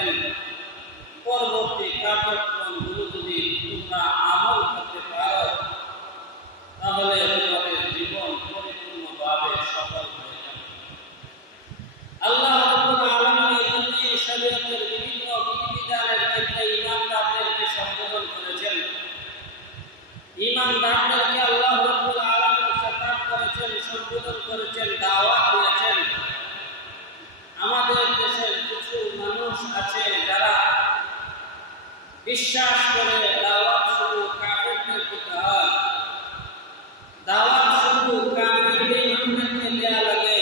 বলেছেন, পরবর্তী কার্যক্রমগুলো যদি তোমরা আমল করতে পারো তাহলে তোমাদের জীবন পরিপূর্ণভাবে সফল হয়ে যাবে। আল্লাহ রাব্বুল আলামিন এই শরীয়তের বিভিন্ন বিধিবিধানের ক্ষেত্রে ঈমানদারদেরকে সম্বোধন করেছেন। ঈমানদারদেরকে আল্লাহ রাব্বুল আলামিন খেতাব করেছেন, সম্বোধন করেছেন, দাওয়াত দিয়েছেন। আমাদের দেশের কিছু মানুষ আছে যারা বিশ্বাস করে দাওয়াত শুধু কাফেরদের দিতে হয়, দাওয়াত শুধু কাফেরদেরকে দেয়া লাগে,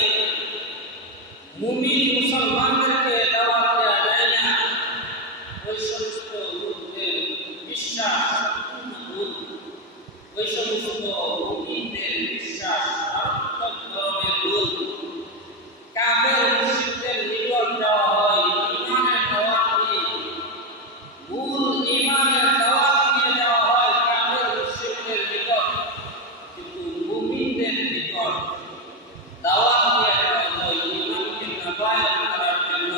মুমিন মুসলমানদেরকে দাওয়াত দেওয়া যায় না। ওই সমস্ত লোকদের বিশ্বাস সম্পূর্ণ ভুল। ওই সমস্ত মুমিনদের বিশ্বাস মারাত্মক ধরনের ভুল। কাফের মুশরিকদের নিকট যাওয়া হয় ঈমানের দাওয়াত নিয়ে, মূল ঈমানের দাওয়াত নিয়ে যাওয়া হয় কাফের মুশরিকদের নিকট, কিন্তু মুমিনদের নিকট দাওয়াত দিয়ে যাওয়া হয় ঈমানকে নবায়ন করার জন্য।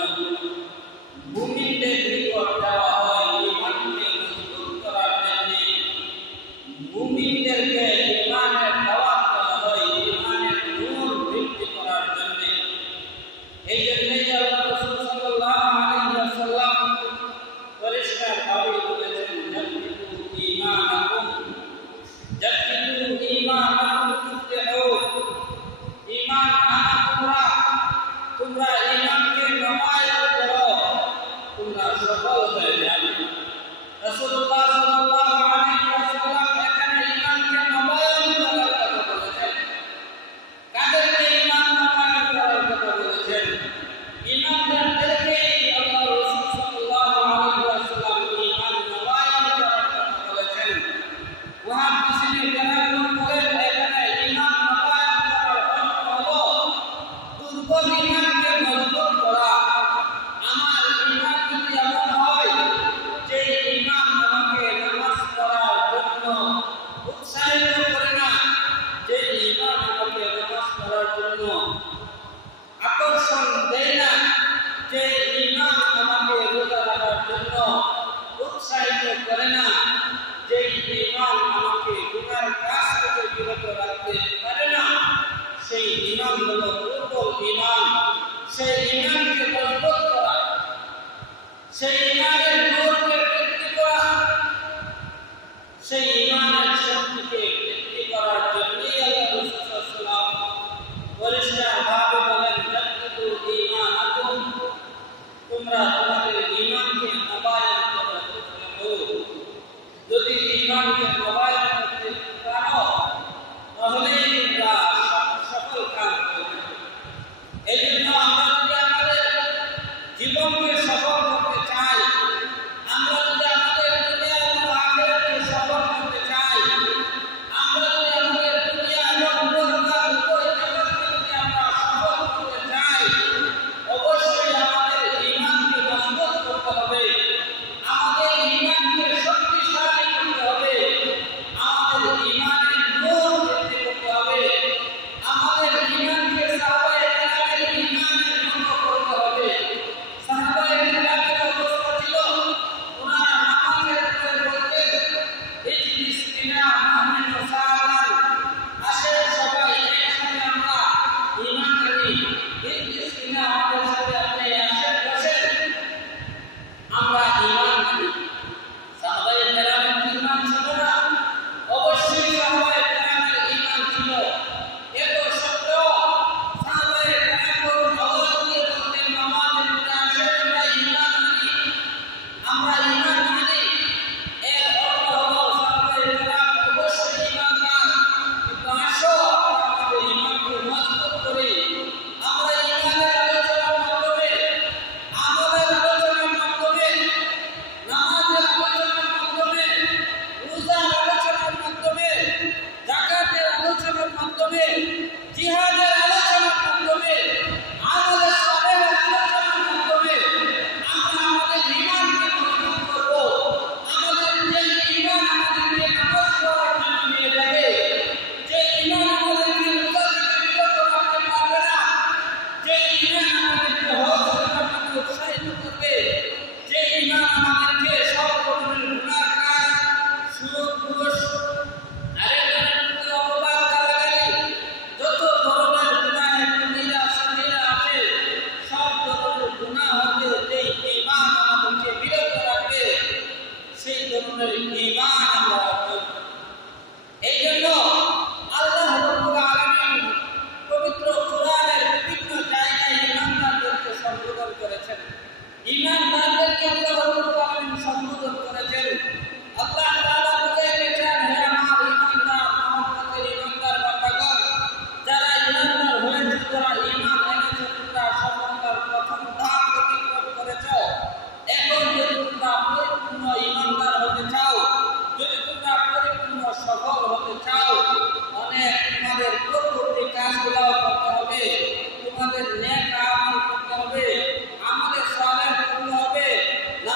মুমিনদের নিকট যাওয়া হয় ঈমানকে মজবুত করার জন্য। মুমিনদেরকে ঈমানের দাওয়াত দেওয়া হয় ঈমানের নূর বৃদ্ধি করার জন্য। এই জন্যই আল্লাহ রাসূল সাল্লাল্লাহু আলাইহি ওয়াসাল্লাম পরিষ্কারভাবে বলেছেন, জাদ্দিদু ঈমানাকুম, জাদ্দিদু ঈমানাকুম তুফলিহু। ঈমান আনা তোমরা ঈমানকে নবায়ন করো, তোমরা সফল হয়ে যাবে। রাসূলুল্লাহ সাল্লাল্লাহু আলাইহি ওয়াসাল্লাম এখানে ঈমানকে নবায়ন করার কথা বলেছেন। কাদেরকে ঈমান নবায়ন করার কথা বলেছেন? ঈমানদারদেরকে আল্লাহ রাসূল সাল্লাল্লাহু আলাইহি ওয়াসাল্লাম ঈমান নবায়ন করার কথা বলেছেন। মুহাদ্দিসিনে কেরাম বলেন, এখানে ঈমান নবায়ন করার অর্থ হলো দুর্বল ঈমানকে মজবুত করা। আমার ঈমান যদি এমন হয় যে ঈমান আমাকে নামাজ পড়ার জন্য উৎসাহিত করে না, যে ঈমান আমাকে নামাজ পড়ার জন্য আকর্ষণ দেয় না, যে ঈমান আমাকে রোজা রাখার জন্য উৎসাহিত করে না, যে ঈমান আমাকে গুনার কাজ থেকে বিরত রাখতে পারে না, সেই ঈমান হলো দুর্বল ঈমান। সেই ঈমানকে মজবুত করা, সেই ঈমানের নূরকে বৃদ্ধি করা, সেই ঈমানের শক্তিকে বৃদ্ধি করার জন্যই আল্লাহ রাসূল সাল্লাল্লাহু আলাইহি ওয়াসাল্লাম পরিষ্কারভাবে বলেন, জাদ্দিদু ঈমানাকুম, তোমরা তোমাদের ঈমানকে নবায়ন করো। যদি ঈমানকে নবায়ন করতে পারো তাহলেই তোমরা সফল কাজ করবে। এই জন্য আমরা যদি আমাদের জীবনকে সফল করতে চাই, আমরা যদি আমাদের দুনিয়া এবং আখিরাতকে সফল করতে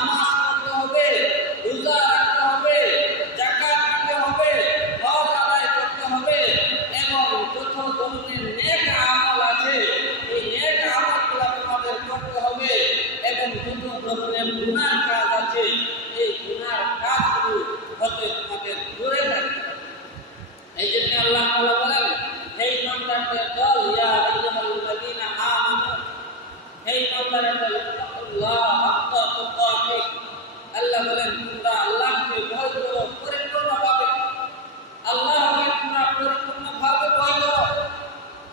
নামাজ পড়তে হবে, রোজা রাখতে হবে, যাকাত দিতে হবে, হজ আদায় করতে হবে এবং যত ধরনের নেক আমল আছে এই নেক আমলগুলো তোমাদের করতে হবে এবং যত ধরনের গুনাহ কাজ আছে এই গুনাহ কাজগুলো হতে তোমাদের দূরে থাকতে হবে। এই জন্য আল্লাহ তাআলা বলেন, হে ইমানদারদের দল, ইয়া আইয়ুহাল্লাযীনা আমানু, হে ইমানদারদের দল, ইত্তাকুল্লাহ হাক্কা তুকাতিহ। আল্লাহ বলেন, তোমরা আল্লাহকে ভয় করো পরিপূর্ণভাবে। আল্লাহকে তোমরা পরিপূর্ণভাবে ভয় করো।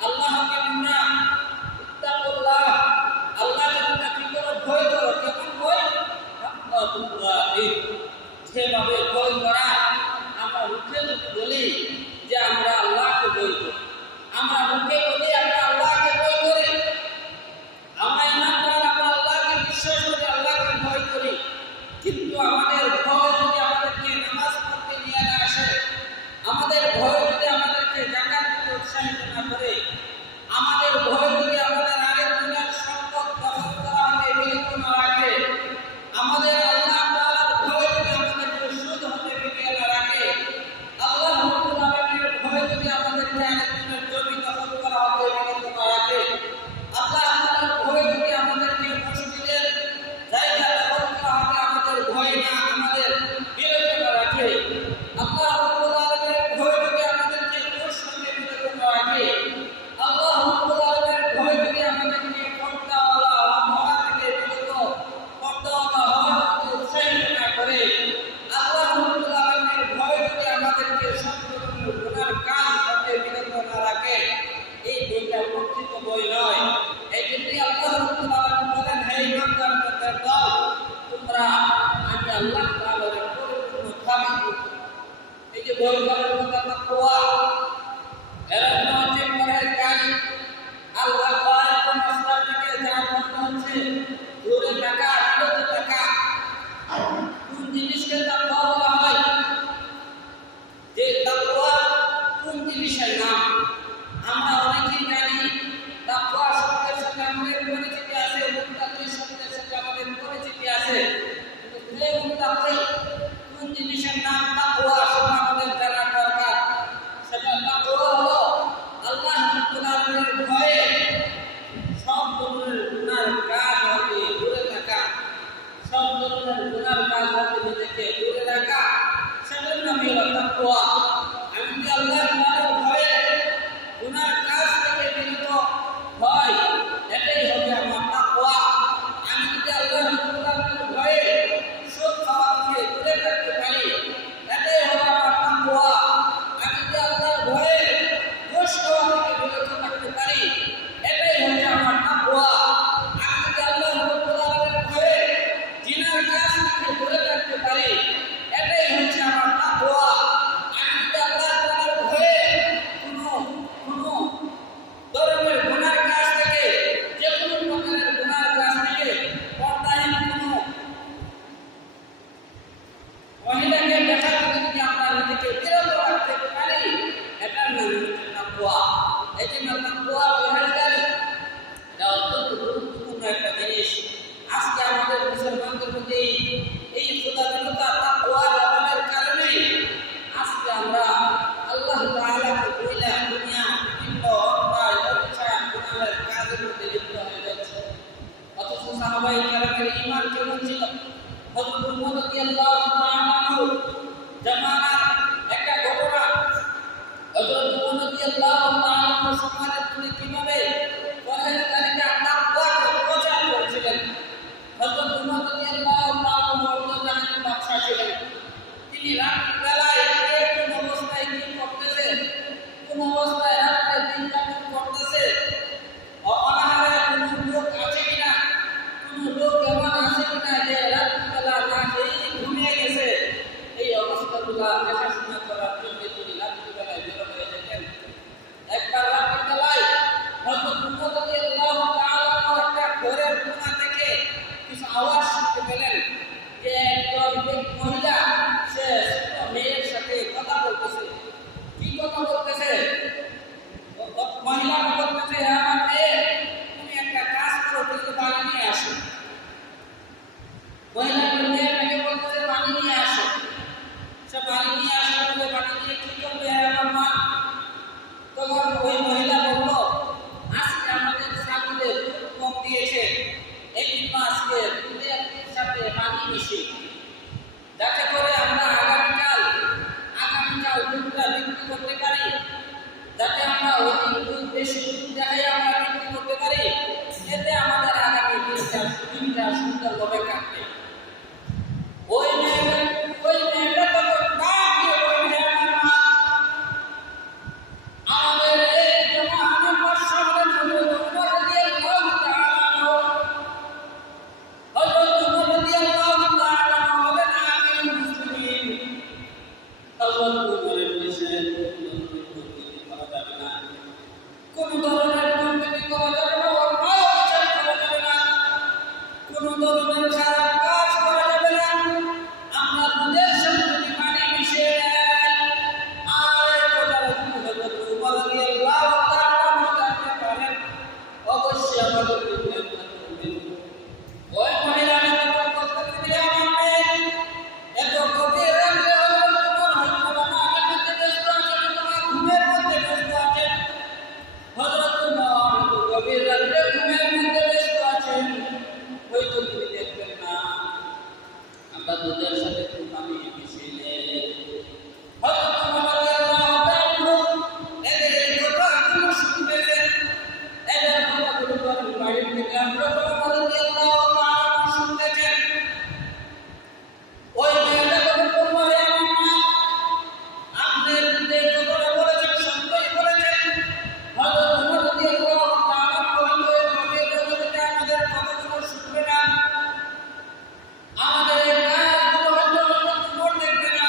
আল্লাহকে তোমরা ইত্তাকুল্লাহ, আল্লাহকে তোমরা কি করো? ভয় করো। কেমন ভয়? হাক্কা তুকাতিহ, যেভাবে ভয় করা আমরা মুখে বলি যে আমরা আল্লাহকে ভয় করি, আমরা মুখে বলি আমরা আল্লাহকে ভয় করি, আমরা ইমানদার, আমরা আল্লাহকে বিশ্বাস করি, আল্লাহকে ভয় করি, কিন্তু আমাদের ভয় যদি আমাদেরকে নামাজ পড়তে নিয়ে না আসে, আমাদের ভয় যদি আমাদেরকে যাকাত দিতে উৎসাহিত না করে, আমাদের ভয় যদি আমাদের আরেকজনের সম্পদ দখল করা হতে বিরত না রাখে, আমাদের আল্লাহ তাআলার ভয় যদি আমাদেরকে সুদ হতে বিরত না রাখে, আল্লাহ রাব্বুল আলামিনের ভয় যদি আমাদেরকে আরেকজনের জমি দখল করা হতে বিরত না রাখে, আল্লাহ তাআলার ভয় যদি আমাদেরকে মসজিদের জায়গা দখল করা হতে আমাদের ভয় না আমাদের বিরত না রাখে, আল্লাহ রাব্বুল আলামিনের ভয় যদি আমাদেরকে ঘুষ হতে বিরত না রাখে, আল্লাহ রাব্বুল আলামিনের ভয় যদি আমাদেরকে পর্দাওয়ালা হওয়া থেকে বিরত, পর্দাওয়ালা হওয়া থেকে উৎসাহিত না করে, আল্লাহ রাব্বুল আলামিনের ভয় যদি আমাদেরকে সম্পূর্ণ গুনার কাজ হতে বিরত না রাখে, এই বইটা প্রকৃত বই নয়। এই জন্যই আল্লাহ রাব্বুল আলামিন বলেন, হে ইমানদারদের দল, তোমরা আমি আল্লাহ তাআলার পরিপূর্ণভাবে এই যে ভয় করার কথা তাকওয়া, এর অর্থ হচ্ছে পরহেজগারি, আল্লাহ পাক মাসলা থেকে যা করতে হচ্ছে দূরে থাকা, বিরত থাকা। কোন জিনিসকে তাকওয়া বলা হয়? যে তাকওয়া কোন জিনিসের নাম আমরা অনেকেই জানি। তাকওয়া শব্দের সাথে আমাদের পরিচিতি আছে, মুত্তাকি শব্দের সাথে আমাদের পরিচিতি আছে, কিন্তু এই মুত্তাকি কোন জিনিসের নাম তাকওয়া সেটা আমাদের জানা দরকার। সেটা তাকওয়া হলো আল্লাহ রাব্বুল আলামিনের ভয়ে সব ধরনের গুনার কাজ হতে দূরে থাকা, সব ধরনের গুনার কাজ হতে নিজেকে দূরে রাখা, সেটার নামই হলো তাকওয়া। আমি যদি আল্লাহ তাআলার ভয়ে গুনার কাজ থেকে বিরত হই, এটাই হবে আমার তাকওয়া। আমি যদি আল্লাহ রাব্বুল আলামিনের ভয়ে সুদ খাওয়া থেকে দূরে থাকতে পারি, এটাই হবে আমার তাকওয়া। আমি যদি আল্লাহর ভয়ে ঘুষ খাওয়া থেকে বিরত থাকতে পারি, এটাই হচ্ছে আমার তাকওয়া। আমি যদি আল্লাহ রাব্বুল আলামিনের ভয়ে জিনার কাজ থেকে দূরে থাকতে পারি, এটাই হচ্ছে আমার তাকওয়া। আমি যদি আল্লাহ তাআলার ভয়ে কোনো ধরনের গুনার কাজ থেকে, যে কোনো প্রকারের গুনার কাজ থেকে পর্দাহীন কোনো মহিলাকে দেখা যদি আমরা নিজেকে বিরত রাখতে পারি, এটার নাম হচ্ছে তাকওয়া। এই জন্য তাকওয়া পরহেজগারি এটা অত্যন্ত গুরুত্বপূর্ণ একটা জিনিস। আজকে আমাদের মুসলমানদের মধ্যে এই খোদাবিরতা তাকওয়ার অভাবের কারণে আজকে আমরা আল্লাহ তাআলাকে বইলা দুনিয়া বিভিন্ন অন্যায় অবিচার গুনাহের কাজের মধ্যে লিপ্ত হয়ে যাচ্ছে। অথচ সাহাবায়ে কেরামের ঈমান কেমন ছিল? হযরত উমর রাদিয়াল্লাহু তাআলা আনহু জামানার একটা ঘটনা। হযরত উমর রাদিয়াল্লাহু তাআলা আনহু সমাজের মধ্যে কিভাবে পরহেজগারিতা তাকওয়াকে প্রচার করেছিলেন। হযরত উমর রাদিয়াল্লাহু তাআলা আনহু জানেন বাদশা ছিলেন। তিনি রাতের বেলায় কোন অবস্থায় কি করতেছে, কোন অবস্থায় রাতে দিন যাপন করতেছে, অনাহারে কোন লোক আছে কিনা, কোন লোক এমন আছে কিনা যে রাতের বেলা না খেয়ে ঘুমিয়ে গেছে, এই অবস্থাগুলো দেখাশোনা করার জন্য তিনি রাতের বেলায় বের হয়ে যেতেন। একবার রাতের বেলায় হযরত উমর রাদিয়াল্লাহু তাআলা একটা ঘরের কোণা থেকে কিছু আওয়াজ শুনতে পেলেন যে একজন মহিলা সে সে পানি নিয়ে আসলে পানি দিয়ে কি করবে আমার মা? তখন ওই মহিলা বলল, আজকে আমাদের ছাগলের দুধ কম দিয়েছে, এই জন্য আজকে দুধের সাথে পানি মিশিয়ে, যাতে করে আমরা আগামীকাল দুধটা বিক্রি করতে পারি, যাতে আমরা ওই দুধ বেশি দুধ দেখাই আমরা বিক্রি করতে পারি, এতে আমাদের আগামী দিনটা সুন্দরভাবে কাটবে। ওই মেয়েটা তখন ডাক দিয়ে বলবে, আমাদের এই জমানের বর্ষাকালে হযরত উমর রাদিয়াল্লাহু তাআলা আনহু হলেন আমিরুল মুসলিমিন। হযরত উমরের বিষয়ে কোন ধরনের দুর্নীতি করা যাবে না, অন্যায় আচরণ করা যাবে না, কোন ধরনের খারাপ কাজ করা যাবে না। আমরা দুধের সাথে যদি পানি মিশিয়ে দেই আর এই কথাটা যদি হযরত উমর রাদিয়াল্লাহু তাআলা জানতে পারেন, অবশ্যই আমাদেরকে গ্রেফতার করবেন। ওই মহিলাটা তখন বলতে দিলে, আমার এত গভীর রাতে হযরত উমর হয়তো নামাজের মধ্যে ব্যস্ত আছেন অথবা ঘুমের মধ্যে ব্যস্ত আছেন। হযরত উমর গভীর রাতে ঘুমের মধ্যে ব্যস্ত আছেন, হয়তো তিনি দেখবেন না আমরা দুধের সাথে পানি মিশিয়ে হযরত উমর রাদিয়াল্লাহু তাআলা এদের এই কথাগুলো শুনতেছেন। এদের কথাগুলো বাইরে থেকে আমরা উমর রাদিয়াল্লাহু তাআলা শুনতেছেন। ওই মেয়েটা তখন বলল, হে আম্মা, আপনি যে কথাটা বলেছেন সত্যই বলেছেন। হযরত উমর রাদিয়াল্লাহু তাআলা হয়তো এই গভীর রাতে আমাদের কথাগুলো শুনবে না, আমাদের এই কাজগুলো হয়তো হযরত উমর দেখবে না।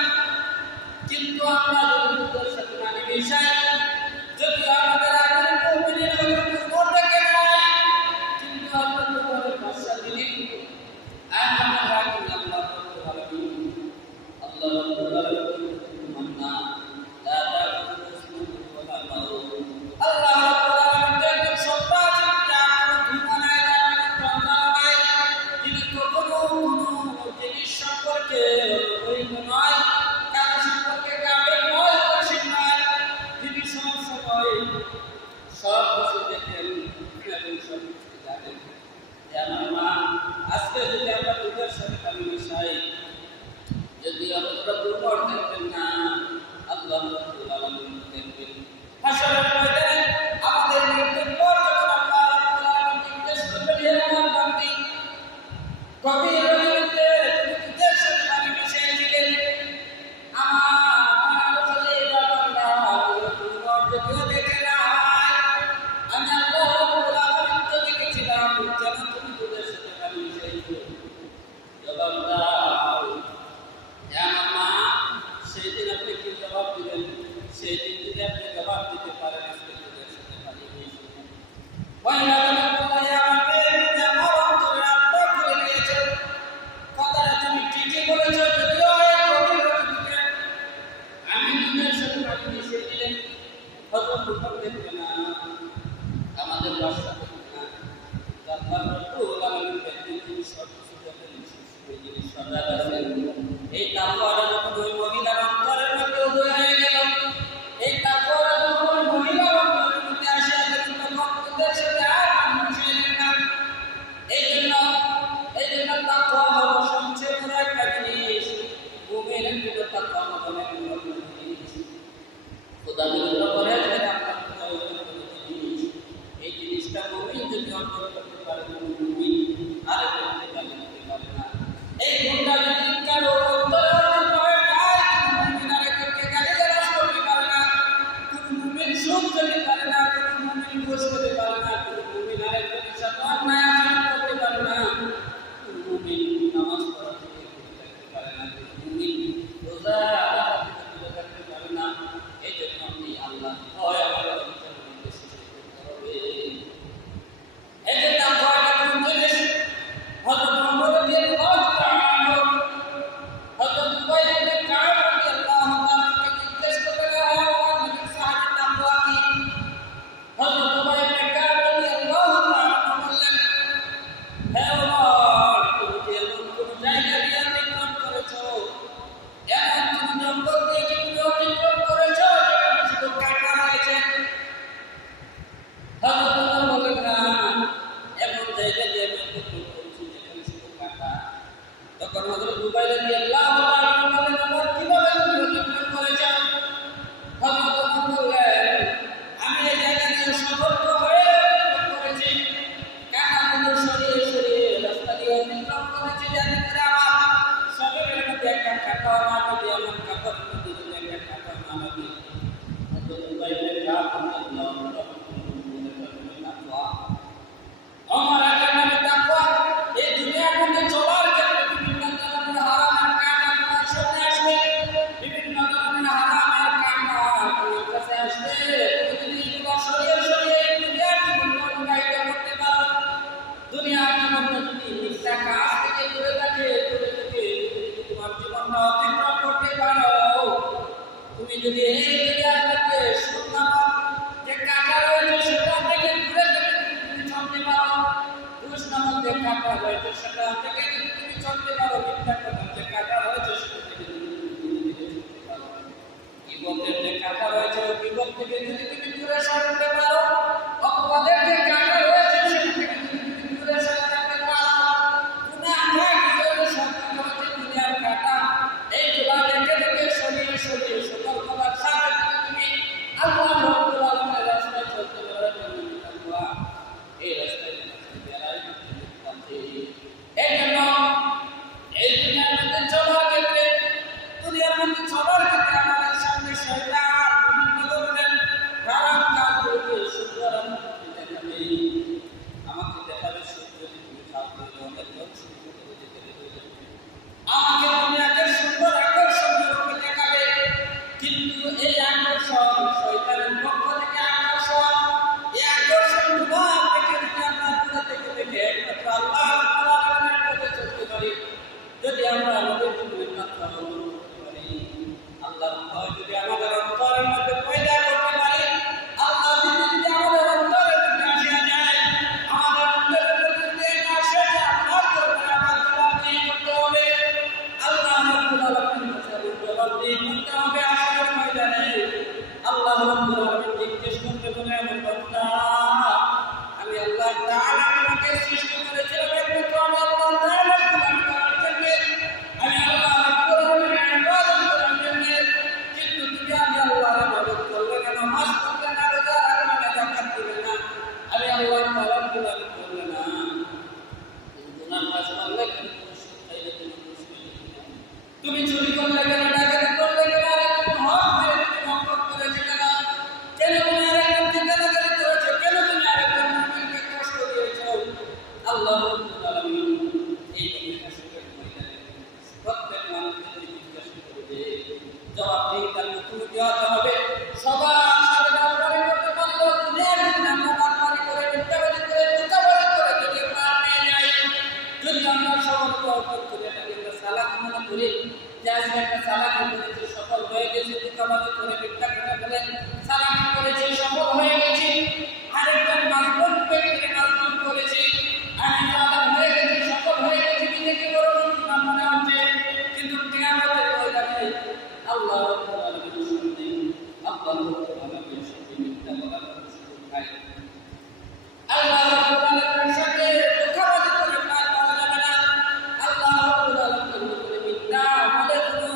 জুবাইর রাদিয়াল্লাহু তাআলা বলেন আমার কিভাবে তুমি অতিক্রম করেছ? হযরত ওমর বললেন আমি এই জায়গা থেকে সতর্ক হয়ে অতিক্রম করেছি, কাঁটাগুলো সরিয়ে সরিয়ে রাস্তা দিয়ে অতিক্রম করেছি যাতে করে আমার শরীরের মধ্যে একটা কাঁটাও না লাগে, আমার কাপড়ের মধ্যে যদি একটা কাঁটাও না লাগে। হযরত জুবাইরের রাগ রাদিয়াল্লাহু তাআলা আমার আগে নামে তাকওয়া এই দুনিয়ার মধ্যে চলার ক্ষেত্রে বিভিন্ন ধরনের হারামের কাঁটা তোমার সামনে আসবে, বিভিন্ন ধরনের হারামের কাঁটা তোমার কাছে আসবে। তুমি যদি এগুলো সরিয়ে সরিয়ে দুনিয়ার জীবনকে অতিবাহিত করতে পারো, দুনিয়ার জীবনটা যদি মিথ্যা কাজ থেকে দূরে থাকে, দূরে থেকে যদি তোমার জীবনটা অতিক্রম করতে পারো, তুমি যদি এই দুনিয়ার মধ্যে সুন্নাত যে কাঁটা রয়েছে সেটা থেকে দূরে থেকে তুমি চলতে পারো, দুষ নামক যে কাঁটা রয়েছে সেটা থেকে যদি তুমি চলতে পারো, মিথ্যা কথা যে কাঁটা রয়েছে সেটা থেকে যদি তুমি চলতে পারো, গীবতের যে কাঁটা রয়েছে ওই গীবত থেকে যদি তুমি দূরে সরতে পারো, অপবাদের যে কাঁটা রয়েছে সেটা থেকে যদি তুমি দূরে সরে থাকতে পারো, গুনাহ থেকে সতর্ক হতে দুনিয়ার কাঁটা এইগুলা দেখে দেখে সরিয়ে সরিয়ে সতর্কতার সাথে তুমি আল্লাহ রাব্বুল আলামিনের রাস্তায় চলতে পারো, তাকওয়া এই রাস্তায় এই জন্য এই দুনিয়ার মধ্যে চলার ক্ষেত্রে আমাদের সামনে শয়তান বিভিন্ন ধরনের হারাম কাজগুলোকে সুন্দর দেখাবে, আমাকে দেখাবে সূর্য তুমি খাও করলে অনেক লোক সুন্দর করে যেতে দেবে, আমাকে দুনিয়াতে সুন্দর আকর্ষণীয় রূপে দেখাবে, কিন্তু এই আকর্ষণ শয়তানের পক্ষ থেকে আকর্ষণ, এই আকর্ষণ গুনাহ থেকে যদি আমরা দূরে থেকে দেখে একমাত্র আল্লাহ রাব্বুল আলামিনের পথে চলতে পারি, যদি আমরা আমাদের জীবনের মাত্রা অবলম্বন করতে পারি, আল্লাহর ভয় যদি আমাদের অন্তরের মধ্যে পয়দা করতে পারি, আল্লাহ যদি আমাদের অন্তরের মধ্যে আসিয়া যায়, আমাদের অন্তরের মধ্যে যদি আসে যে আল্লাহর দরবারে আমার জবাবদিহি করতে হবে, আল্লাহ রাব্বুল আলামিনের কাছে জবাবদিহি করতে হবে আসরের ময়দানে। আল্লাহ রাব্বুল আলামিন জিজ্ঞেস করতে বলে আমার বান্দা আমি আল্লাহ তাআলা তোমাকে সৃষ্টি করেছিলাম একমাত্র আমি আল্লাহ তাআলার গোলামি করার জন্য, আমি আল্লাহ রাব্বুল আলামিনের ইবাদত করার জন্য, কিন্তু তুমি আমি আল্লাহর ইবাদত করলে না, নামাজ পড়লে না, রোজা রাখলে না, যাকাত দিলে না, আমি আল্লাহ তাআলার গোলামি করলে না, গুনাহ কাজ করলে তুমি চুরি করলে কেন, ডাকাতি করলে কেন, আরেকজন হক মেরে তুমি ভক্ষণ করেছে কেন, কেন তুমি আরেকজনকে গালাগালি করেছো, কেন তুমি আরেকজন মুমিনকে কষ্ট দিয়েছো, আল্লাহ রাব্বুল আলামিন এই জিজ্ঞাসার ময়দানে প্রত্যেক মানুষকে জিজ্ঞাসা করবে, জবাবদিহি তার মুখোমুখি হতে হবে। সবার সাথে বাড়াবাড়ি করতে পারলেও দুনিয়ার জন্য আমরা বাড়াবাড়ি করে মিথ্যাবাদী করে ধোঁকাবাজি করে যদি পার পেয়ে যাই, যদি আমরা সফলতা অর্জন করে থাকি, আমরা সালাত মনে করি যে আজকে একটা সালাত করেছি সফল হয়ে গেছি, ধোঁকাবাজি করে মিথ্যা কথা বলে সালাত করেছি সফল হয়ে গেছি, আরেকজন মাজলুম ব্যক্তিকে মাজলুম করেছি, আমি জালেম হয়ে গেছি সফল হয়ে গেছি, নিজেকে বড় বুদ্ধিমান মনে হচ্ছে, কিন্তু কিয়ামতের ময়দানে আল্লাহ রাব্বুল আলামিনের সামনে আল্লাহ রাব্বুল আলামিনের সামনে মিথ্যা বলার সুযোগ নাই, আল্লাহ রাব্বুল আলামিনের সামনে ধোঁকাবাজি করে পার পাওয়া যাবে না, আল্লাহ রাব্বুল আলামিনের ভিতরে মিথ্যা বলে কোনো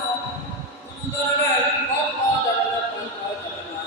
ধরনের পথ পাওয়া যাবে না, পার পাওয়া যাবে না।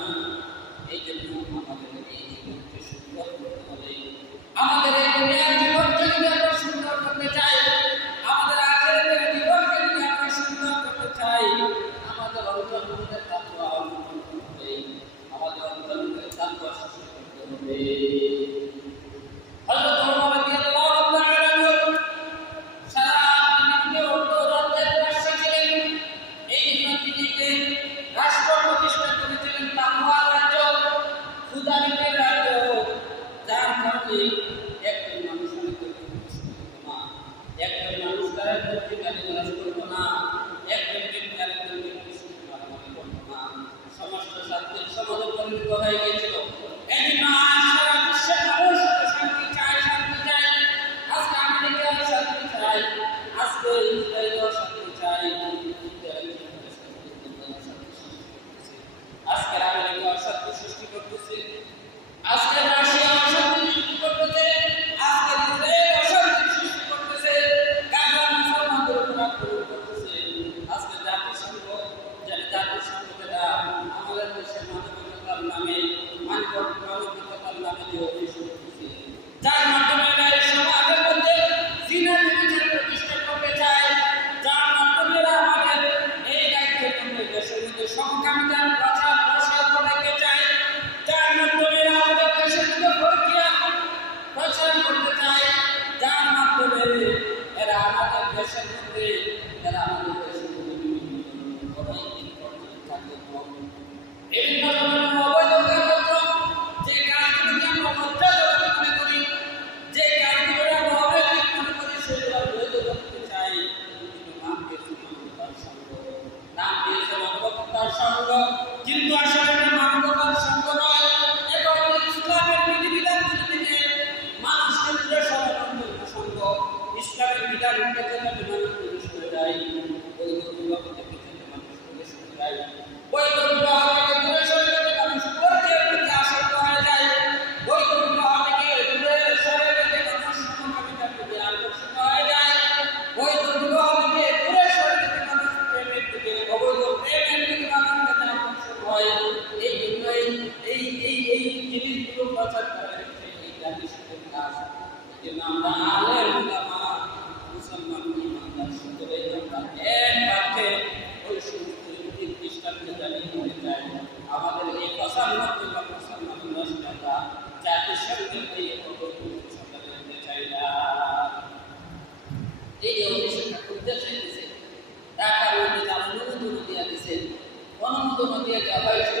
অনুমোদন দিয়ে দেওয়া হয়েছে।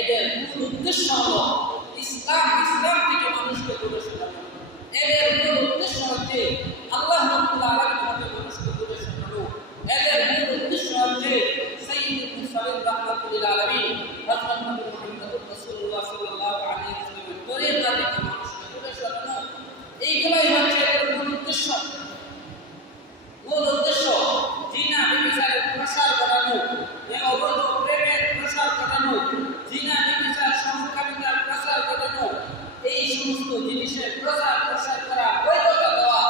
এদের মূল উদ্দেশ্য হলো ইসলাম থেকে মানুষকে দূরে সরানো। এদের মূল উদ্দেশ্য হচ্ছে আল্লাহ রাব্বুল আলামিন থেকে মানুষকে দূরে সরানো। এদের মূল উদ্দেশ্য হচ্ছে সাইয়্যিদুল মুরসালিন রাহমাতুল আলামিন হযরত মুহাম্মদুর রাসূলুল্লাহ সাল্লাল্লাহু আলাইহি ওয়াসাল্লামের তরিকা থেকে মানুষকে দূরে সরানো। এইগুলাই হচ্ছে এদের মূল উদ্দেশ্য। জিনা ব্যভিচারের প্রসার ঘটানো, অবৈধ প্রেমের প্রসার ঘটানো, জিনা ব্যভিচার সমকামিতার প্রসার ঘটানো, এই সমস্ত জিনিসের প্রসার করা, বৈধতা দেওয়া,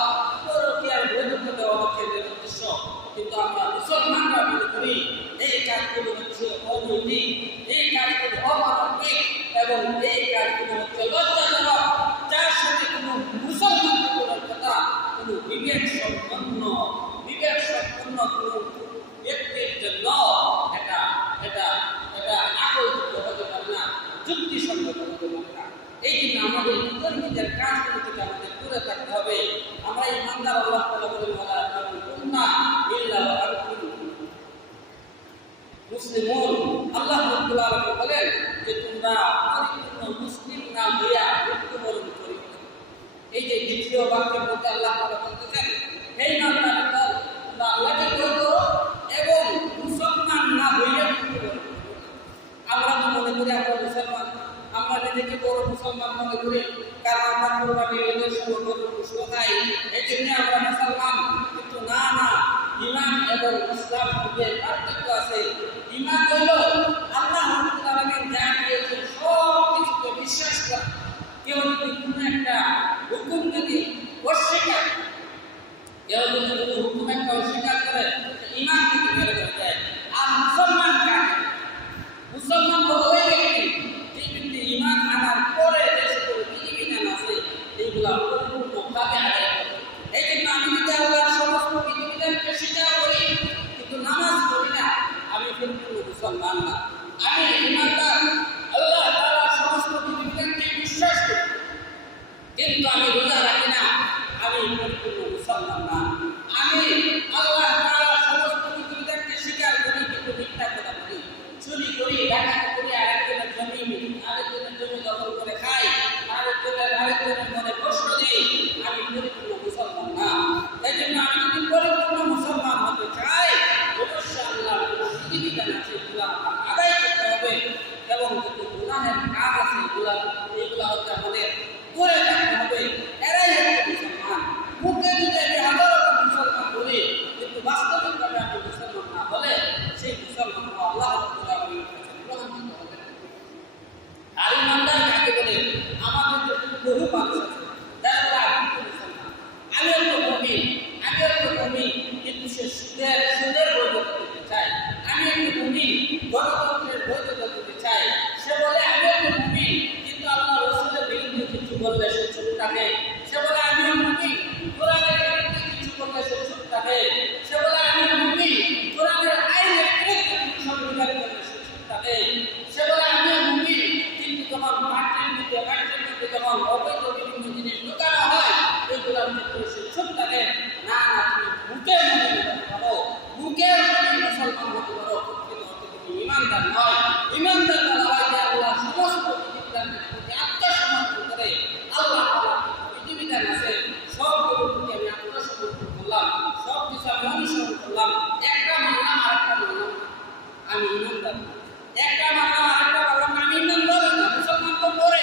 পরকীয়ার বৈধতা দেওয়া হচ্ছে এদের উদ্দেশ্য। কিন্তু আমরা মুসলমানরা মনে করি এই কাজগুলো হচ্ছে অনৈতিক, এই কাজগুলো অমানবিক এবং এই কাজগুলো হচ্ছে লজ্জাজনক, যার সাথে কোনো মুসলমানকে করার কথা কোনো বিবেক সম্পন্ন কোনো ব্যক্তির জন্য এটা আকলযুক্ত হতে পারে না, যুক্তিসঙ্গত হতে পারে না। এই জন্য আমাদের কর্মীদের কাজগুলো থেকে আমাদের দূরে থাকতে হবে। আমরা ইমানদার, আল্লাহ তাআলা বলেন ওয়ালা তাকুনা ইল্লা ওয়া আনতুম মুসলিমুন। আল্লাহ রাব্বুল আলামিন বলেন যে তোমরা পরিপূর্ণ মুসলিম না হইয়া মৃত্যুবরণ করিবে। এই যে দ্বিতীয় বাক্যের মধ্যে আল্লাহ তাআলা বলতেছেন হে ইমানদার দল, তোমরা আল্লাহকে ভয় করো এবং মুসলমান না হইয়া মৃত্যুবরণ করো। আমরা তো মনে করি আমরা মুসলমান, আমরা নিজেকে বড় মুসলমান মনে করি, কারণ আমরা কোরবানি ঈদের সময় পশু খাই, এই জন্য আমরা মুসলমান। কিন্তু না, ঈমান এবং ইসলাম মধ্যে পার্থক্য আছে। ঈমান হইল আল্লাহ রাব্বুল আলামিন যা দিয়েছেন সব কিছুকে বিশ্বাস করা। কেউ যদি কোনো একটা হুকুম যদি অস্বীকার করে ঈমান থেকে বের হয়ে যায়। আর মুসলমান কাকে? মুসলমান হলো ওই ব্যক্তি যে ব্যক্তি ঈমান আনার পরে যে সকল বিধিবিধান আছে এইগুলা পরিপূর্ণভাবে আদায় করে। এই জন্য আমি যদি আল্লাহর সমস্ত বিধিবিধানকে স্বীকার করি কিন্তু নামাজ পড়ি না, আমি পরিপূর্ণ মুসলমান না। আমি ঈমানদার, আল্লাহ তাআলার সমস্ত বিধিবিধানকে বিশ্বাস করি, কিন্তু আমি রোজা রাখি না, আমি পরিপূর্ণ মুসলমান না। আমি আল্লাহ তাআলার সমস্ত বিধিবিধানকে স্বীকার করি কিন্তু মিথ্যা কথা বলি, চুরি করি, ডাকাতি করি, আরেকজনের জমি দখল করে খাই, আরেকজনের মনে কষ্ট দিই, আমি পরিপূর্ণ মুসলমান না। এই জন্য আমি যদি পরিপূর্ণ মুসলমান হতে চাই অবশ্যই আল্লাহর বিধিবিধান আছে এগুলা আদায় করতে হবে এবং যত গুনাহের কাজ আছে এগুলা হতে আমাদের দূরে থাকতে হবে। এরাই হচ্ছে মুসলমান। মুখে যদি আমি হাজারো মুসলমান বলি কিন্তু বাস্তবিকভাবে আমি মুসলমান না হলে সেই মুসলমান আল্লাহ রাব্বুল আলামিনের কাছে গ্রহণ করতে হবে। আর ঈমানদার কাকে বলে? আমাদের যে বহু মানুষ আছে যারা আমি মুসলমান, আমি একটা মুমিন, কিন্তু সে সুদের বৈধতা দিতে চায়। আমি একটা মুমিন, গণতন্ত্রের বৈধতা দিতে চাই। সে বলে আমি একটা মুমিন, কিন্তু আল্লাহ রাসূলের বিরুদ্ধে কিছু বললে সে চুপ থাকে। সে বলে আমি মুমিন, কোরআনের বিরুদ্ধে কিছু বললে সে চুপ থাকে। সে বলে আমি মুমিন, কোরআনের আইনের বিরুদ্ধে কিছু সংবিধান করলে সে চুপ থাকে। সে বলে আমি মুমিন, কিন্তু যখন মাটির মধ্যে যখন অবৈধ বিভিন্ন জিনিস ঢোকানো হয় এগুলোর ক্ষেত্রে সে চুপ থাকে। না, তুমি মুখের মুসলমান হতে পারো, তুমি ঈমানদার নয়। ঈমানদার বলা হয় যে আল্লাহ সমস্ত বিধিবিধানের প্রতি আত্মসমর্পণ করে। আল্লাহ তাআলার বিধিবিধান আছে সবগুলোর প্রতি আমি আত্মসমর্পণ করলাম, সব কিছু আমি অনুসরণ করলাম। একটা মানলাম আরেকটা মানলাম, আমি ঈমানদার। একটা মানলাম আরেকটা মানলাম, আমি ঈমানদার না। মুসলমান তো পরে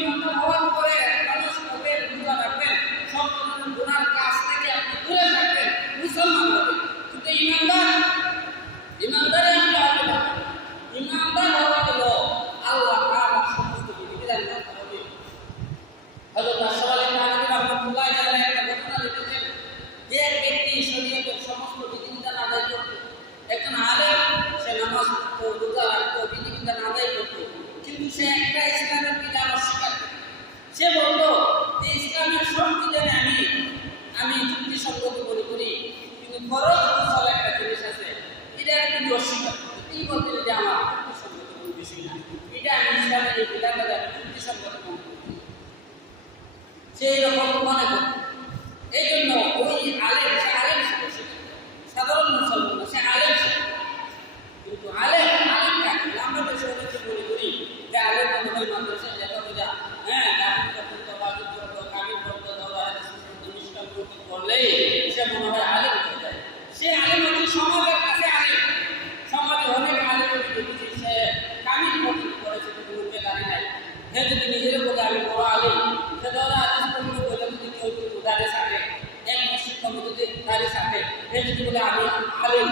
ঈমানদার হওয়ার পরে মানুষ হবে রোজা রাখবেন, সব ধরনের গুনার কাজ থেকে আপনি দূরে থাকবেন, মুসলমান হবে। কিন্তু ঈমানদারে আমরা হবে না। ঈমানদার হওয়া হলো আল্লাহ তাআলার সমস্ত বিধিবিধান মানতে হবে। হযরত আশরাফ আলী থানভী রাহমাতুল্লাহি আলাইহি একটা ঘটনা লিখেছেন যে এক ব্যক্তি শরীয়তের সমস্ত বিধিবিধান আদায় করত। একজন আলেম, সে নামাজ পড়তো, রোজা রাখতো, বিধিবিধান আদায় করতো, কিন্তু সে একটা ইসলামের বিধান অস্বীকার করত। সে বলতো যে ইসলামের সব বিধানে আমি যুক্তিসঙ্গত মনে করি, কিন্তু ফরজ গোসল একটা জিনিস আছে, এটা তিনি অস্বীকার করতেন। তিনি বলতেন যে আমার যুক্তিসঙ্গত কোনো বিষয় না, এটা আমি ইসলামের এই বিধানটা আমি যুক্তিসঙ্গত মনে করি। সে এরকম মনে করত। এই জন্য ওই আলেম, সে আলেম ছিল, সাধারণ মুসলমান, সে আলেম ছিল, কিন্তু আলেম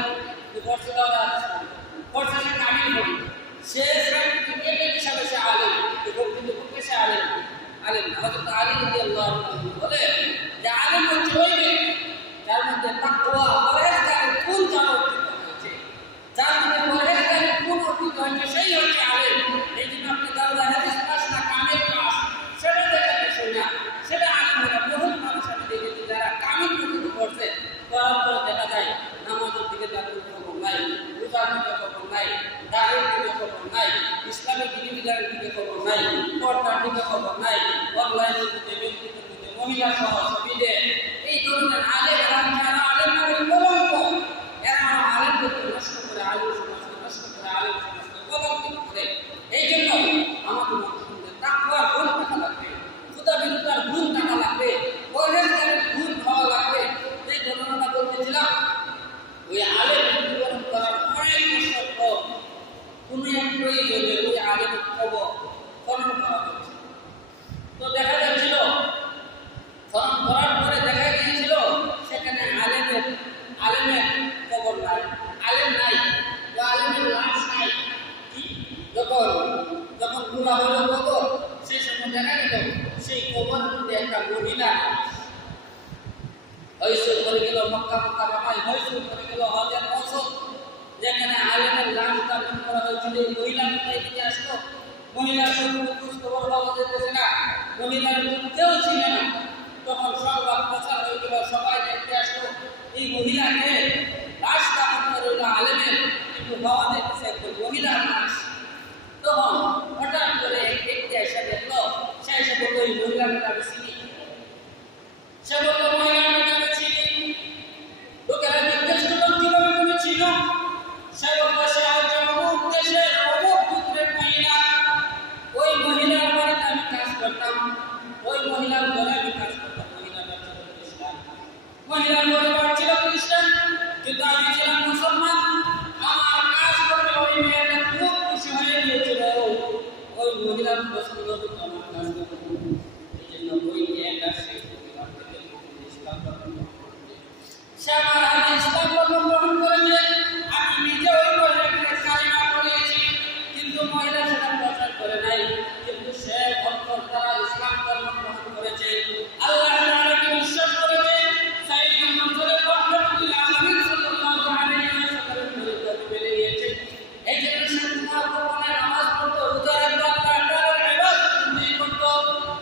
পড়ছে পড়ছে সে কামিল হবে সে সার্টিফিকেট হিসাবে সে আলেম কিন্তু পক্ষে সে আলেম আলেম হযরত আলী রাদিয়াল্লাহু আনহু বলে যে আলেম হচ্ছে ওই ব্যক্তি যার মধ্যে তাকওয়া পরহেজগারের গুণ অর্জিত হয়েছে যার মধ্যে পরহেজগারের গুণ অর্জিত হয়েছে সেই হচ্ছে আলেম। এই জন্য আপনি দারুল হাদিস পাস না কামিল পাস সেটা দেখার বিষয় না, সেটা আলেম না। বহুত মানুষ আমি দেখেছি যারা কামিল পর্যন্ত করছে করার পরে দেখা যায় নামাজের দিকে তাদের খবর নাই, রোজার দিকে খবর নাই, দাঁড়ের দিকে খবর নাই, ইসলামিক বিধিবিধানের দিকে খবর নাই, পর্দার দিকে খবর নাই, অনলাইনের দিকে ব্যক্তিগত দিকে মহিলা সহ ছবিতে এই ধরনের আলেম যারা আলেম নামের কলঙ্ক এরা আলেমদেরকে নষ্ট করে আলেম সমাজকে নষ্ট করে আলেম সমাজকে কলঙ্কিত করে। এই জন্য আমাদের মধ্যে তাকওয়ার গুণ থাকা লাগবে, খুদাবিরুতার গুণ থাকা লাগবে, পরহেজগারের গুণ হওয়া লাগবে। এই ঘটনাটা বলতেছিলাম ওই আলেম মৃত্যুবরণ করার অনেক বছর পর কোনো এক প্রয়োজনে ওই আলেমের খবর খনন করা হয়েছে। তো দেখা যাচ্ছিল খনন করার পরে দেখা গিয়েছিল সেখানে আলেমের খবর নাই, আলেম নাই বা আলেমের লাশ নাই। যখন যখন খোলা হলো কবর সেই সময় দেখা গেল সেই কবরের মধ্যে একটা মহিলা হইচই করে গেল, মক্কা মুকাররমায় হইচই করে গেল হজের মৌসুম যেখানে আলেমের লাশ দাফন করা হয়েছিল। এই মহিলা কোথায় থেকে আসলো? মহিলার কোনো খোঁজ খবর পাওয়া যেতেছে না, মহিলার কেউ ছিল না। তখন সংবাদ প্রচার হয়ে গেল, সবাই দেখতে আসলো এই মহিলাকে লাশ দাফন করে হইল আলেমের, কিন্তু পাওয়া যেতেছে একজন মহিলার লাশ। তখন হঠাৎ করে একটি এসে দেখলো, সে এসে বললো এই মহিলাকে আমি চিনি। সে বললো মহিলাকে আমি চিনি। লোকেরা জিজ্ঞেস করলো কিভাবে তুমি চিনো? সে বললো সে হচ্ছে অমুক দেশের অমুক পুত্রের মহিলা। ওই মহিলার বাড়িতে আমি কাজ করতাম, ওই মহিলার ঘরে আমি কাজ করতাম। মহিলার পরিবার ছিল খ্রিস্টান, কিন্তু আমি ছিলাম মুসলমান। আমার কাজ করলে ওই মেয়েটা খুব খুশি হয়ে গিয়েছিল, ওই মহিলার পছন্দ হতো আমার কাজ করতে। এই জন্য ওই মেয়েটা সেই পরিবার থেকে ইসলাম গ্রহণ করেছে। সে আমার হাতে ইসলাম গ্রহণ করেছে। আমি নিজে ওই মহিলাকে কালিমা পড়িয়েছি, কিন্তু মহিলা সেটা প্রচার করে নাই। কিন্তু সে অন্তর দ্বারা ইসলাম গ্রহণ করেছে, আল্লাহ তাআলাকে বিশ্বাস করেছে। সাইয়্যিদুল মুরসালিন রাহমাতুল আলামিন সাল্লাল্লাহু আলাইহি ওয়াসাল্লামের পরিচয় পেয়ে গিয়েছে। এই জন্য সে তোমার নামাজ পড়তো, রোজা রাখতো, আল্লাহ তাআলার ইবাদত করতো,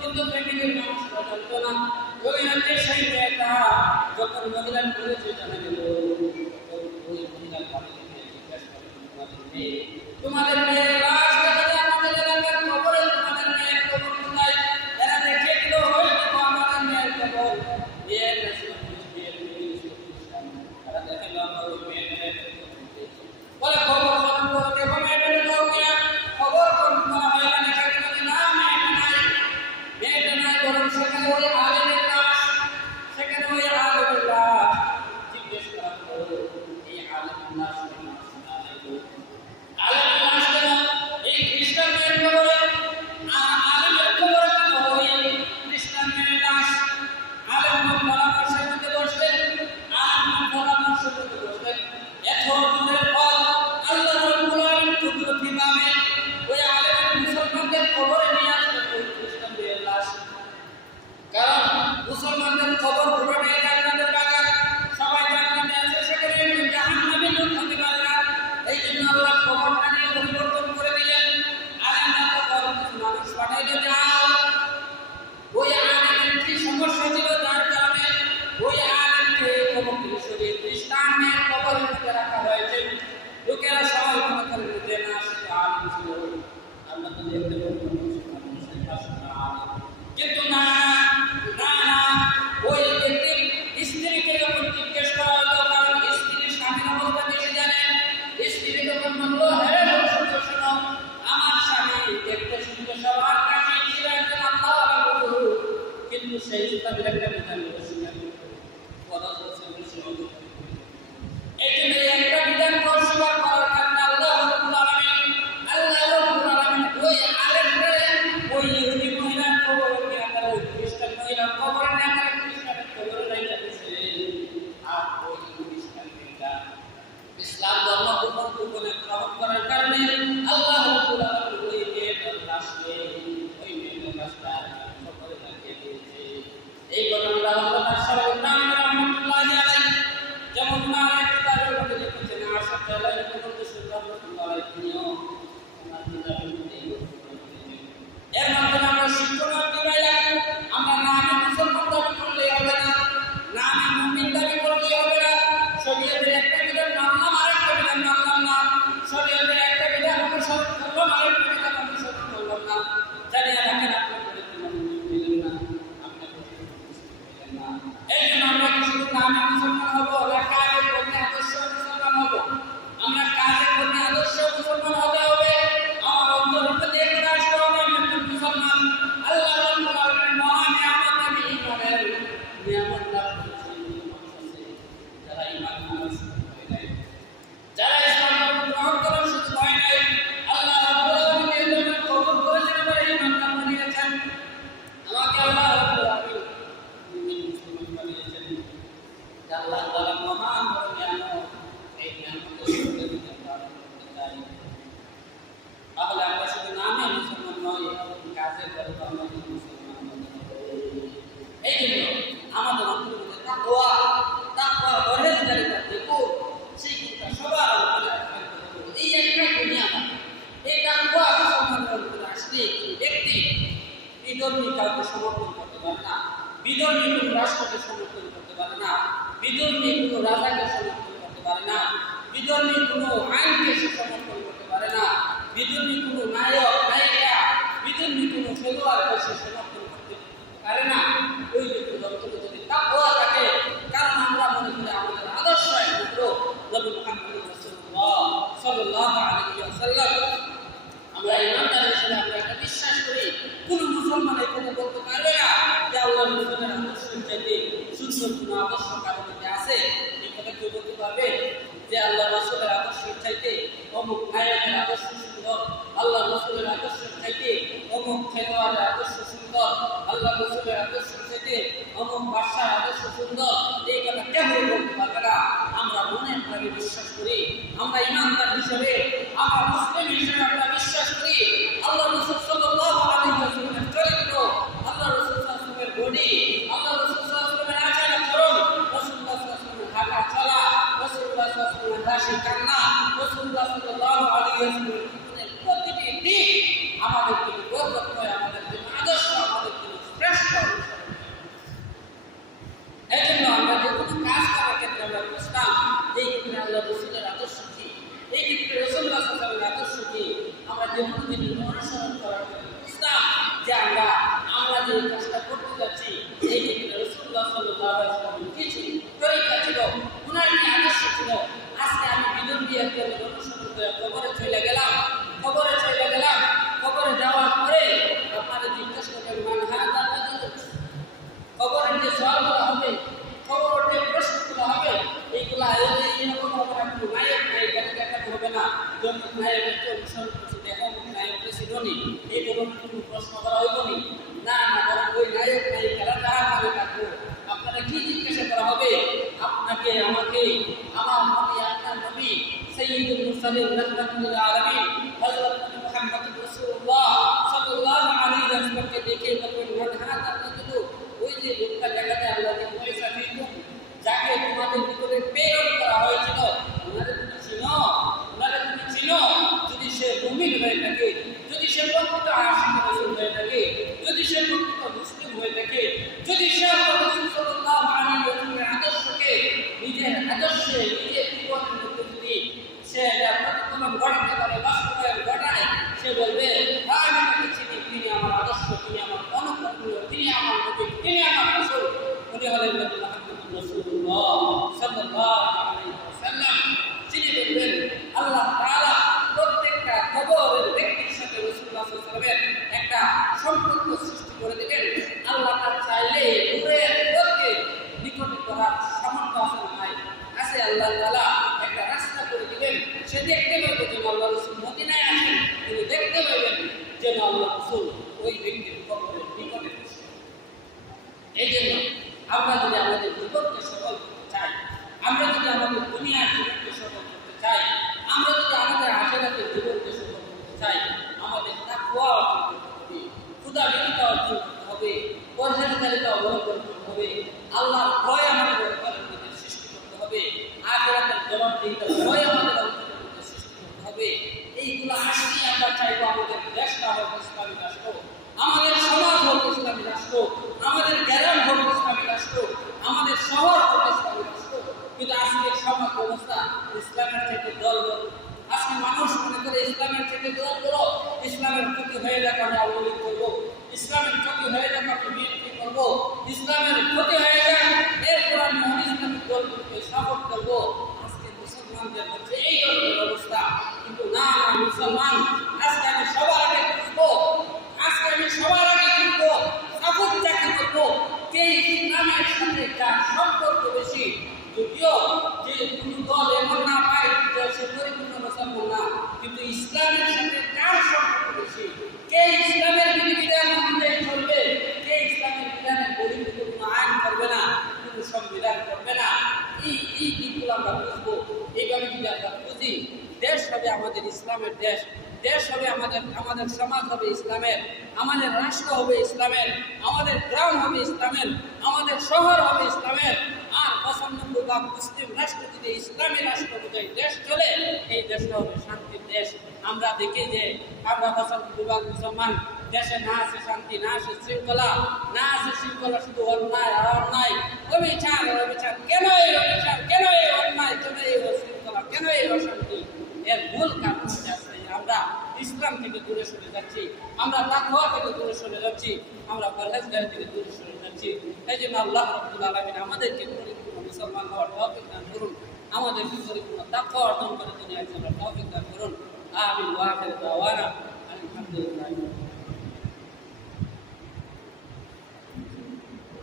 কিন্তু ফ্যামিলির মানুষরা জানতো না। ওই হচ্ছে সেই মেয়েটা। যখন মহিলার পরিচয় জানা গেল, ওই মহিলার বাড়ি থেকে জিজ্ঞাসা করে তোমাদের মেয়ের লাশ দেখা যায় আমাদের এলাকার কবরে, তোমাদের মেয়ের কবর কোথায়? এরা দেখে দিল হয়তো আমাদের মেয়ের কবর। মেয়ের কাছে তারা দেখালো আমরা ওই মেয়ের বলে খবর খবর করে দেখো মেয়েটার লোক কিনা। খবর করা হয় না, দেখা গেল যে না মেয়েটা নাই, বরং সেখানে ওই আলেমের লাশ, সেখানে ওই আলেমের লাশ। জিজ্ঞেস করা হলো এই আলেমের লাশ কেন আলেমের লাশ কেন এই খ্রিস্টান মেয়ের কবরে, আলেমের কবরে কেন ওই খ্রিস্টান মেয়ের লাশ? আলেম পরামর্শের মধ্যে বসলেন, আলেম পরামর্শের মধ্যে বসলেন। এত দূরের পথ আল্লাহ রাব্বুল আলামিন কুদরতিভাবে ওই আলেমের মুসলমানদের কবরে নিয়ে আসলেন ওই খ্রিস্টান মেয়ের লাশ। কারণ মুসলমানদের কবর পুরোটাই জান্নাতের বাগান, সবাই জান্নাতে আছে, সেখানে জাহান্নামী লোক হতে পারে ইসলাম ধর্ম গোপনে গ্রহণ করার কারণে আল্লাহ রাব্বুল আলামিন ওই মেয়েটার লাশকে ওই মেয়েটার লাশটা কবরে রাখিয়ে দিয়েছে। এই ঘটনাটা হযরত আয়েশা রাদিয়াল্লাহু রাহমাতুল্লাহি আলাইহি যেমন নারায়ে কিতাবের মধ্যে লিখেছেন, আয়েশা রাদিয়াল্লাহু রাহমাতুল্লাহি আলাইহি তিনিও ওনার কিতাবের মধ্যে এই ঘটনা লিখেছেন। এর মাধ্যমে আমরা শিক্ষা পাই, আমরা নামে মুসলমান দাবি করলে হবে না, নামে মুমিন দাবি করলে হবে না। শরীয়তের একটা বিধান মানলাম, আরেকটা বিধান মানলাম না। শরীয়তের একটা বিধান অনুসরণ করলাম, আরেকটা বিধান অনুসরণ করলাম না। জানি আমাকে আপনি করে দিলেন না, আপনি দিলেন না। এই জন্য আমরা শুধু নামে মুসলমান হবো না, কাজের করলে আদর্শ মুসলমান হবো। আমরা কাজের করলে আদর্শ মুসলমান হবে। আমার অন্তরকে দেখে আসতে হবে আমি মুসলমান। আল্লাহ রাব্বুল আলামিন মহান নিয়ামত আমি ইমানের নিয়ামত লাভ করেছি। যারা ইমান আনার সুযোগ হয় নাই, যারা ইসলাম গ্রহণ করার সুযোগ হয় নাই, আল্লাহ রাব্বুল আলামিন এর জন্য কবুল করেছেন এবং ইমান দান করিয়েছেন। আমাকে আল্লাহ রাব্বুল আলামিন মুসলমান বানিয়েছেন। আল্লাহ তাআলা মহান বড় নিয়ামত, এই নিয়ামতের সুযোগ দিতে পারেন। তাহলে আমরা শুধু নামে মুসলমান নয়, কাজের দ্বারা আমরা মুসলমান হতে হবে। এই জন্য আমাদের অন্তরে তাকওয়া পরহেজগারিতা দেখো, সেই গুণটা সবার উপরে থাকবে। এই একটা দুনিয়া, এই তাকওয়া মুসলমানের উপরে আসলে ব্যক্তি বিধর্মী কাউকে সমর্থন করতে পারে না, বিধর্মী কোনো রাষ্ট্রকে সমর্থন করতে পারে না, বিধর্মী কোনো রাজাকে সমর্থন করতে পারে না, বিধর্মী কোনো আইনকে সে সমর্থন করতে পারে না, বিধর্মী কোনো নায়ক নায়িকা, বিধর্মী কোনো খেলোয়াড়কে সে সমর্থন করতে পারে না। ওই ব্যক্তির অন্তরে যদি তাকওয়া থাকে, কারণ আমরা মনে করি আমাদের আদর্শ একমাত্র নবী মুহাম্মদ রাসূলুল্লাহ সাল্লাল্লাহু আলাইহি ওয়াসাল্লাম। আমরা ইমানদার হিসেবে আমরা এটা বিশ্বাস করি, কোনো মুসলমান এই কথা বলতে পারবে না যে আল্লাহ রাসূলের আদর্শের চাইতে সুন্দর কোনো আদর্শ কারো মধ্যে আছে। এই কথা কেউ বলতে পারবে যে আল্লাহ রাসূলের আদর্শের চাইতে অমুক নায়কের আদর্শ সুন্দর, আল্লাহ রাসূলের আদর্শের চাইতে অমুক খেলোয়াড়ের আদর্শ সুন্দর, আল্লাহ রাসূলের আদর্শের চাইতে অমুক বাদশার আদর্শ সুন্দর? এই কথা কেউ বলতে পারবে না। আমরা মনে প্রাণে বিশ্বাস করি, আমরা ইমানদার হিসেবে, আমরা মুসলিম হিসেবে আমরা বিশ্বাস করি আল্লাহ রাসূল সাল্লাল্লাহু আলাইহি ওয়াসাল্লামের চরিত্র, আল্লাহ রাসূল সাল্লাল্লাহু আলাইহি ওয়াসাল্লামের বডি, আল্লাহ রাসূল সাল্লাল্লাহু আলাইহি ওয়াসাল্লামের আচরণ, রাসূলুল্লাহ সাল্লাল্লাহু আলাইহি ওয়াসাল্লামের হাঁটা চলা, রাসূলুল্লাহ সাল্লাল্লাহু আলাইহি ওয়াসাল্লামের হাসি কান্না, রাসূলুল্লাহ সাল্লাল্লাহু আলাইহি ওয়াসাল্লামের প্রতিটি দিক আমাদের জন্য গৌরবময়, আমাদের জন্য আদর্শ, আমাদের জন্য শ্রেষ্ঠ। এই জন্য আমরা যে কোনো কাজ করার ক্ষেত্রে আমরা বুঝতাম এই ক্ষেত্রে আল্লাহ রাসূলের আদর্শ কি, এই ক্ষেত্রে রাসূলুল্লাহ সাল্লাল্লাহু আলাইহি ওয়াসাল্লামের আদর্শ কি, আমরা যে কোনো জিনিস অনুসরণ করার ক্ষেত্রে বুঝতাম যে আমরা যে কাজটা করতে যাচ্ছি এই ক্ষেত্রে রাসূলুল্লাহ সাল্লাল্লাহু আলাইহি ওয়াসাল্লামের কি ছিল, তরিকা ছিল, ওনার কি আদর্শ ছিল। আজকে আমি বিধর্মী একজন অনুসরণ করে কবরে চলে গেলাম, কবরে যাওয়ার পরে আপনারা জিজ্ঞাসা করবেন মান হাদা রাজুল, কবরের যে সওয়ালগুলো হবে, কবরের যে প্রশ্নগুলো হবে, এইগুলা এরকম হবে না, কোনো নায়ক নায়িকাকে দেখাতে হবে না, যেমন নায়ককে অনুসরণ করছে দেখো নায়ককে ছিলনি, এই ধরনের কোনো প্রশ্ন করা হইবনি না, বরং ওই নায়ক নায়িকারা যারা ভাবে থাকবো। আপনারা কি জিজ্ঞাসা করা হবে? আপনাকে, আমাকে, আমার নবী, আপনার নবী সাইয়্যিদুল মুরসালিন রাহমাতুল আলামিন হযরত মুহাম্মদ রাসূলুল্লাহ সাল্লাল্লাহু আলাইহি ওয়াসাল্লামকে দেখে বলবেন মান হাদা রাজুল, ওই যে লোকটা দেখাতে আল্লাহকে পয়সা দিত, যাকে তোমাদের ভিতরে প্রেরণ করা হয়েছিল, ওনারে তুমি চিনো? যদি সে মুমিন হয়ে থাকে, যদি সে প্রকৃত আশিক রাসূল হয়ে থাকে, যদি সে প্রকৃত মুসলিম হয়ে থাকে, যদি সে রাসূল সাল্লাল্লাহু আলাইহি ওয়াসাল্লামের আদর্শকে নিজের আদর্শে নিজের জীবনের মধ্যে যদি সে এটা প্রতিফলন ঘটাতে পারে, বাস্তবায়ন ঘটায়, সে বলবে আমি তাকে চিনি, তিনি আমার আদর্শ, তিনি আমার অনুকরণীয়, তিনি আমার নবী, তিনি আমার রাসূল। উনি হলেন নবী মুহাম্মদ রাসূলুল্লাহ সাল্লাল্লাহু আলাইহি ওয়াসাল্লাম। তিনি বলবেন আল্লাহ তাআলা প্রত্যেকটা কবরের ব্যক্তির সাথে রাসূলুল্লাহ সাল্লাল্লাহু আলাইহি ওয়াসাল্লামের একটা সম্পর্ক সৃষ্টি করে দেবেন। আল্লাহ তাআলা চাইলে দূরের লোককে নিকটে করার সামর্থ্য আছে। আল্লাহ তাআলা একটা রাস্তা করে দিবেন, সে দেখতে পাবে যেন আল্লাহ রাসূল মদিনায় আসেন, তিনি দেখতে পাবেন যেন আল্লাহ রাসূল ওই ব্যক্তির কবরের নিকটে বসে। এই জন্য আমরা যদি আমাদের জীবনকে সফল করতে চাই, আমরা যদি আমাদের দুনিয়ার জীবনকে সফল করতে অবস্থা ইসলামের থেকে দল আজকে মানুষ মনে করে ইসলামের থেকে দল করো, ইসলামের ক্ষতি হয়ে যাক আমি আওয়ামী লীগ করবো, ইসলামের ক্ষতি হয়ে যাক আমি বিএনপি করবো, ইসলামের ক্ষতি হয়ে যাক এরপর আমি অনিসলামিক দলগুলোকে সাপোর্ট করবো। আজকে মুসলমানদের মধ্যে এই ধরনের অবস্থা। কিন্তু না, মুসলমান আজকে আমি সবার আগে বুঝবো, আজকে আমি সবার আগে বুঝবো সাপোর্ট যাকে করবো, কে ইসলামের সাথে যার সম্পর্ক বেশি। যদিও যে কোনো দল এমন না পায় যে সে পরিপূর্ণ মুসলমান না, কিন্তু ইসলামের সাথে কার সম্পর্ক বেশি, কে ইসলামের বিধিবিধান অনুযায়ী চলবে, কে ইসলামের বিধানের বহির্ভূত কোনো আইন করবে না, কোনো সংবিধান করবে না, এই দিকগুলো আমরা বুঝবো। এইভাবে যদি আমরা বুঝি, দেশ হবে আমাদের ইসলামের দেশ, দেশ হবে আমাদের সমাজ হবে ইসলামের, আমাদের রাষ্ট্র হবে ইসলামের, আমাদের গ্রাম হবে ইসলামের, আমাদের শহর হবে ইসলামের। আর 95 মুসলিম রাষ্ট্র যদি ইসলামী রাষ্ট্র অনুযায়ী দেশ চলে, এই দেশটা হবে শান্তির দেশ। আমরা দেখি যে আমরা 95 মুসলমান, দেশে না আছে শান্তি, না আছে শৃঙ্খলা, না আছে শৃঙ্খলা, শুধু অন্যায় আর অন্যায়, অবিচার আর অবিচার। কেন এই অবিচার, কেন এই অন্যায়, কেন এই অশৃঙ্খলা, কেন এই অশান্তি? এর মূল কারণ হচ্ছে আমরা ইসলাম থেকে দূরে সরে যাচ্ছি, আমরা তাকওয়া থেকে দূরে সরে যাচ্ছি, আমরা পরহেজগারি থেকে দূরে সরে যাচ্ছি। এই জন্য আল্লাহ রাব্বুল আলামিন আমাদেরকে পরিপূর্ণ মুসলমান হওয়ার তৌফিক দান করুন, আমাদেরকে পরিপূর্ণ তাকওয়া অর্জন করে দুনিয়ায় চলার তৌফিক দান করুন। আমিন ওয়া আখিরু দাওয়ানা আলহামদুলিল্লাহ।